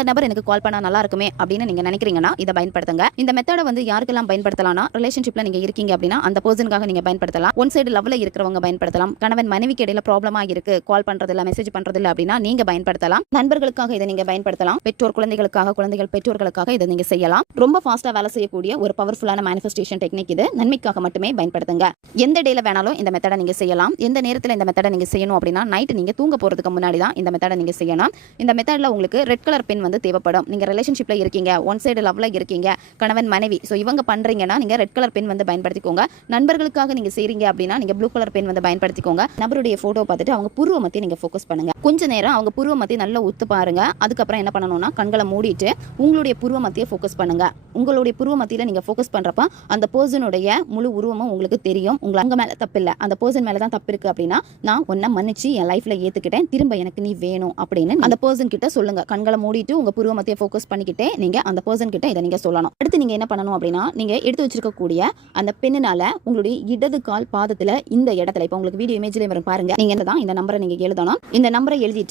இந்த நபர் எனக்கு கால் பண்ணா நல்லா இருக்குமே அப்படின்னு நீங்க நினைக்கிறீங்கன்னா இதை பயன்படுத்துங்க. இந்த மெத்தடை வந்து யாருக்கெல்லாம் பயன்படுத்தலாம்னா, ரிலேஷன்ஷிப்ல நீங்க இருக்கீங்க அப்படின்னா அந்த பர்சனுக்காக நீங்க பயன்படுத்தலாம். ஒன் சைடு லவ்ல இருக்கிறவங்க பயன்படுத்தலாம். கணவன் மனைவிக்கு இடையில ப்ராப்ளமா இருக்கு, கால் பண்றது இல்ல, மெசேஜ் பண்றது இல்ல அப்படின்னா நீங்க பயன்படுத்தலாம். நண்பர்களுக்காக இதை நீங்க பயன்படுத்தலாம். பெற்றோர் குழந்தைகளுக்காக, குழந்தைகள் பெற்றோர்களுக்காக இதை நீங்க செய்யலாம். ரொம்ப ஃபாஸ்டா வேலை செய்யக்கூடிய ஒரு பவர்ஃபுல்லான மேனிஃபெஸ்டேஷன் டெக்னிக் இது. நன்மைக்காக மட்டுமே பயன்படுத்துங்க. எந்த டேல வேணாலும் இந்த மெத்தடை நீங்க செய்யலாம். எந்த நேரத்தில் இந்த மெத்தடை நீங்க செய்யணும் அப்படின்னா, நைட் நீங்க தூங்க போறதுக்கு முன்னாடி தான் இந்த மெத்தடை நீங்க செய்யணும். இந்த மெத்தட்ல உங்களுக்கு ரெட் கலர் பென் வந்து தேவைப்படும். நீங்க ரிலேஷன்ஷிப்ல இருக்கீங்க, ஒன் சைடு லவ்ல இருக்கீங்க, கணவன் மனைவி, ஸோ இவங்க பண்றீங்கன்னா நீங்க ரெட் கலர் பென் வந்து பயன்படுத்திக்கோங்க. நண்பர்களுக்காக நீங்க செய்றீங்க அப்படின்னா நீங்க ப்ளூ கலர் பென் வந்து பயன்படுத்திக்கோங்க. நபருடைய போட்டோ பார்த்துட்டு அவங்க புருவ மத்தி நீங்க ஃபோக்கஸ் பண்ணுங்க. கொஞ்ச நேரம் அவங்க புருவ மத்தி நல்லா உத்து பாருங்க. அதுக்கப்புறம் என்ன பண்ணணும்னா, கண்களை மூடிட்டு உங்களுடைய புருவ மத்தியை ஃபோக்கஸ் பண்ணுங்க. உங்களுடைய புருவ மத்தியில நீங்க ஃபோக்கஸ் பண்றப்ப அந்த பர்சனுடைய முழு உருவமும் உங்களுக்கு தெரியும். உங்க மேல தப்பு இல்லை, அந்த பர்சன் மேல தான் தப்பு இருக்கு அப்படின்னா, நான் உன்னை மன்னிச்சு என் லைஃப்ல ஏத்துக்கிட்டேன், திரும்ப எனக்கு நீ வேணும் அப்படின்னு அந்த பர்சன் கிட்ட சொல்லுங்க. கண்களை மூடிட்டு உங்க புருவ மத்தியை ஃபோக்கஸ் பண்ணிக்கிட்டே நீங்க அந்த பர்சன் கிட்ட இதை நீங்க சொல்லணும். அடுத்து நீங்க என்ன பண்ணணும் அப்படின்னா, நீங்க எடுத்து வச்சிருக்கக்கூடிய அந்த பெண்ணினால உங்களுடைய இடது கால் பாதத்துல இந்த இடத்துல, இப்போ உங்களுக்கு வீடியோ இமேஜ்ல வரும் பாருங்க, நீங்க இந்த நம்பரை நீங்க எழுதணும். இந்த நம்பரை எழுதிட்டு